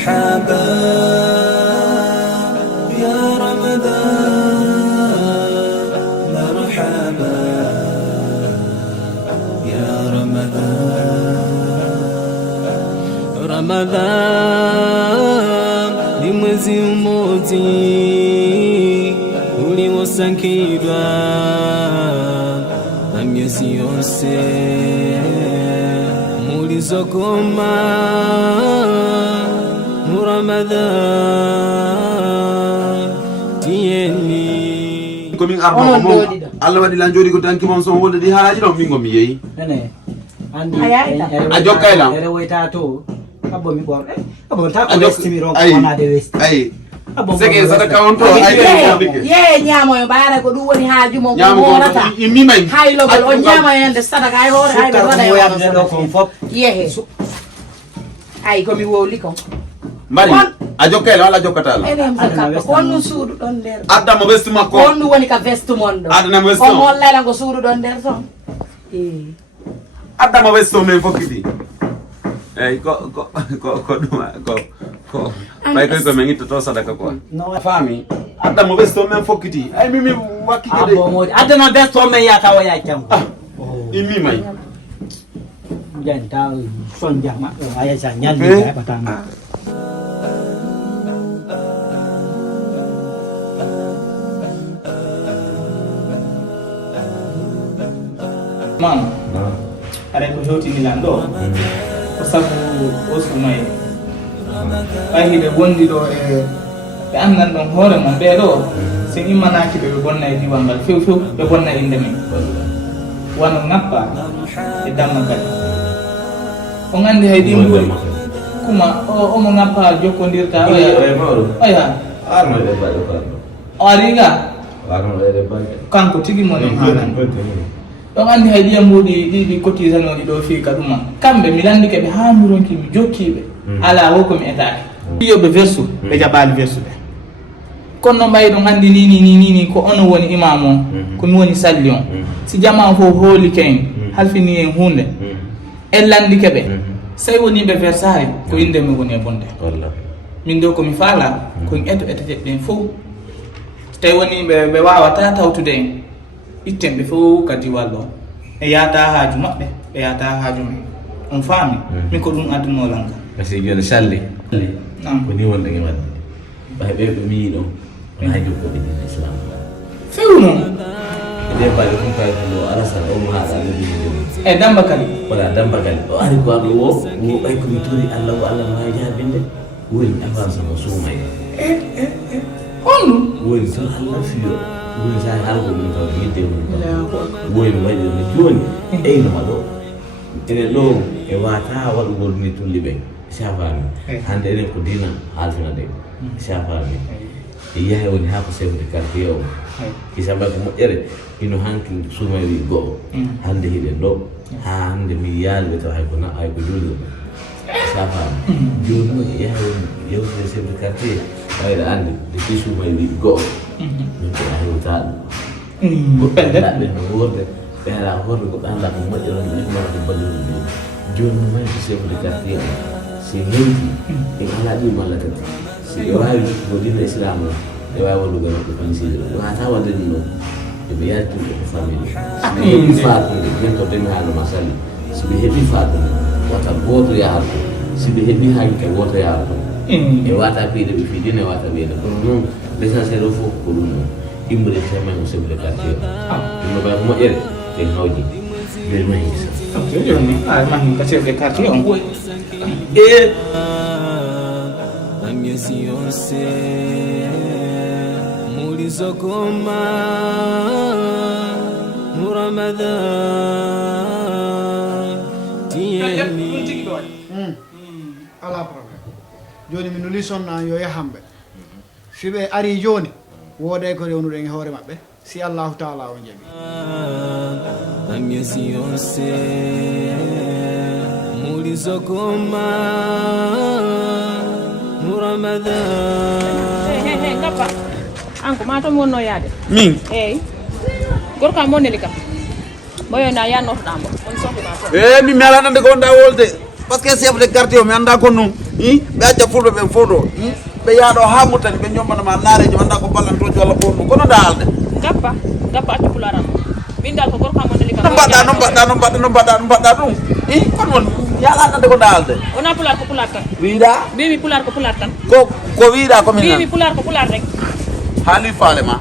مرحبا يا رمضان مرحبا يا رمضان ni mwezi mmoja uliosangirwa na miezi yose mulizokoma mu Ramadan tieni komin arno mo Allah wadi lan jodi ko tanki mom so wolde di halaji do mingo mi yeyi nene andi a jokkayla ere wayta to abbo mi bor abbo ta ko westi mi ron ko na de westi ay sege sadaka on to ay ye nyamo yo bara ko du woni haaju mo ko rata mi may haylo ko on nyama yende sadaka ay hore ay be wada yo do ko fop ye ay ko mi wowli ko mari a jokkayla wala jokkatala enem zakka ko no suudu don der adda mo vesti makko on du woni ka vestu mon do adda mo vesti o mo layla ko suudu don der son adda mo vesti men fokkiti ay ko duma ko bay ko men to sadaka ko no fami adda mo vesti men fokkiti ay mi wakki de abbo mo adda no besto men ya taw ya kam imi may janta son jama aya sa nyal ni ka patama man are ko hewtini lan ɗo ko sabu o sumaye ɓay hiɓe wondi ɗo e ɓe andan ɗon hoore mon ɓeɗo sen immanaki ɓe bonna e diwan ngal few few ɓe bonna inde men wano ngappa e damma kadi on andi hay ɗi mbuuri kuma omo ngappa jokkodirta oya o ariga kanko tigi monen hanan ɗon andi hay ɗiya mbuuɗi ɗiɗi cotisanoɗi ɗo fi ka ɗuma kamɓe mi landike ɓe ha mi ronki mi jokkiɓe ala wo komi etake yoɓe versu ɓe jaɓali versuɓe kono no mbayi ɗon andi ni ko ono woni imam o komi woni salli on si jama fof hooli ken halfini en hunde en landike ɓe sey woni ɓe versari ko inde mi woni e bonde min ɗo komi faala komi etojeɓe ɓen fof tawi woni ɓe wawata tawtude en itten ɓe fof kadi wallo e yata haaju maɓɓe ɓe yata haaju men on faami min ko ɗum addunolan ka kasi joni salli nam ko ni wonde ngi wadde ɓay ɓe ɓe miyi ɗon ɓe haaju ko ɓe dina islam few noon ede baɗe fum kay ko alasara o mo haɗa alabi jomi e damba kadi wala damba kadi o ari ko arɗo wo ɓay komi tori allah ko allah ma jaabinde woni avance mo suumay honɗum woni tan allah fiyo woni sa harko ɗum taw yidde mum woni waɗi no joni eynoma ɗo enen ɗo e wata waɗugol ni tulli ɓen safami hande enen ko dina halfina de safami e yaha woni ha ko chef de quartier o kisamba ko moƴƴere ino hanki suumayri goho hande hiɗen ɗo ha hande mi yaaliɓe taw hay ko julde safami joni noon e yaha woni yewtude chef de quartier wayɗa andi depuis suumayri goho min ko hewta ɗum goɗɗoɗaɓe no worde ɓeera horde goɗɗo anda ko moƴƴeron ɗumnawde balliru ɗum joni no mayko chef de quartier o si hewti e ala ɗum walla kadi si ɓe wawi ko dina islam o ɓe wawi wallugo maɓɓe penside wata wadde ɗum ɗon eɓe yaltiɓe ko famille siɓe heeɓi fatude min to demi haaluma salli siɓe heeɓi fatude wata goto yahata ko siɓe heeɓi hakke goto yahata ko e wata piide ɓe fiidine wata ɓeyde kono noon l' essentiel o fof ko ɗum noon imbre semaine o chef de quartier o ɗum no ɓay ko moƴƴere ɓe hawji ɓel mahisa joni ay mahin ka chef de quartier on e miezi yose mulizokoma mu Ramadan tieni ala problème joni mi nuli sonna yo yahamɓe si ɓe ari joni wooday ko rewnuɗen e hoore maɓɓe si allahu taala o jaɓi miezi yose mulizokoma mu He ngappa anko ma to wonno yaade min eyi gorko am wonneli kam moyo na yannoto ɗambo on sohli ma so mi melanande ko wonɗa wolde par ce que chef de quartier o mi anda ko noon ɓe acca fulɓe ɓen fof ɗo ɓe yaaɗo ha muttani ɓe jommanama naareji mi anda ko ballantoji walla ko ɗum kono daalde gappa accu pularam min dal ko gorko am wonneli kam no mbaɗɗa ɗum kono won yalanande ko daalde wona pular ko pular tan wiiɗa mbimi pular ko pular tan ko wiiɗa komin mbimi pular ko pular rek haali faale ma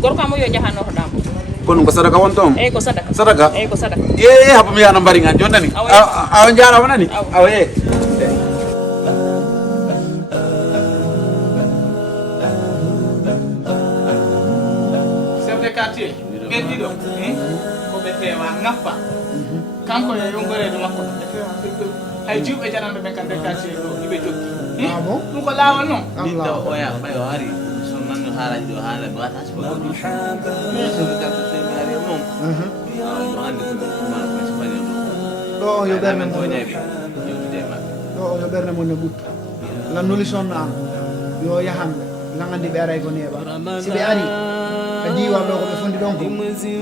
gorko am yo jahannoto ɗambo ko ɗum ko sadaka won toon eyyi ko sadaka sadaka eyyi ko sadaka ye haɓa mi yana mbari gan joni nani awa jarama nani awa ye chef de quartier ɓen ɗiɗo koɓe tewa ngappa kanko e yongorejo makko ɓe tewa hay juɓɓe jaranɓe ɓen kam de quartier ɗo iɓe joggi Ah bon? ɗum ko lawol noon Nidda oya ɓayo hari so nanno haalaji ɗo haala mi wata so goɗɗum so mi kamto so mi ari moom no andi ko mala ko espagnol ɗo o yo ɓerde ko mon neɓi yewtide e maɓɓe ɗo o yo ɓerde mon ne ɓuttu lannuli sonno an yo yahanɓe langandi ɓe aray ko neeɓa si ɓe ari ɓe diwal ɗo ko ɓe fondi ɗon ko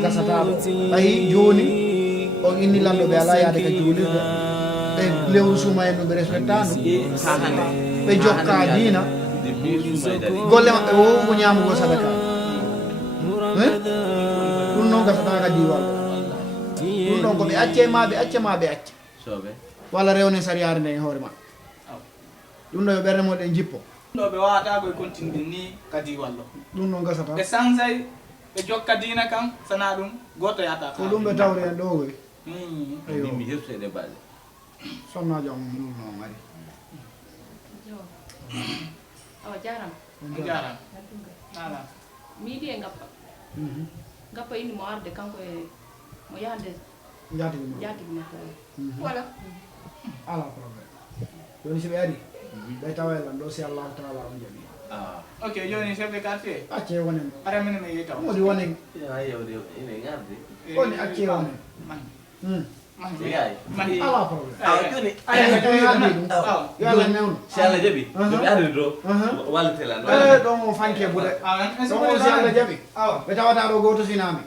gasataɓo ɓayi joni on inni lanɗo ɓe ala yaade ka juulirde ɓe lewru suuma en ɗum ɓe respectanu ha hande ɓe jokka diina depuis sumaydari golle maɓɓe wo ko ñamugo sadaka ɗum noon gasata ka diwal ɗum ɗon ko ɓe acce ma ɓe acca soɓe walla rewne sariyare nde e hoore maɓɓe ɗum ɗo yo ɓerde moɗen jippo ɗo ɓe wawata koye continue ni kadi wallo ɗum noon gasata ɓe sansay ɓe jokka dina kam sana ɗum goto yata ko ɗum ɓe tawri en ɗo koy eyo mi heftoyde baɗe sonnajo am ɗum noon ari awa jarama jaram ala mi yiɗi e gappa indi mo arde kanko e mo yahde jatigi ma jatigi makko voilà ala probléme joni si ɓe ari ɓe tawa lan ɗo si allahu taala on jaɓi ok joni chef de quartier acce wonen ara minen mi yeytaw modi wonen ha yewde ine garde woni acce wonen so yaay ala probléme joni yo allah newno si Allah jaɓi yoɓe arde ɗo walletelan ɗo mo fanke ɓuuɗe ɗo mo si allah jaɓi ɓe tawata ɗo goto sinami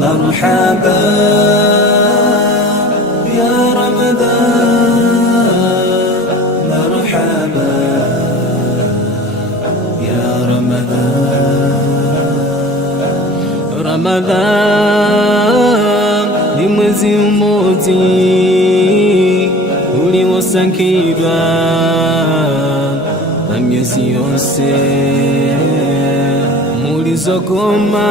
مرحبا يا رمضان مرحبا يا رمضان ni mwezi mmoja uliosakidwa na miezi yose mulizokoma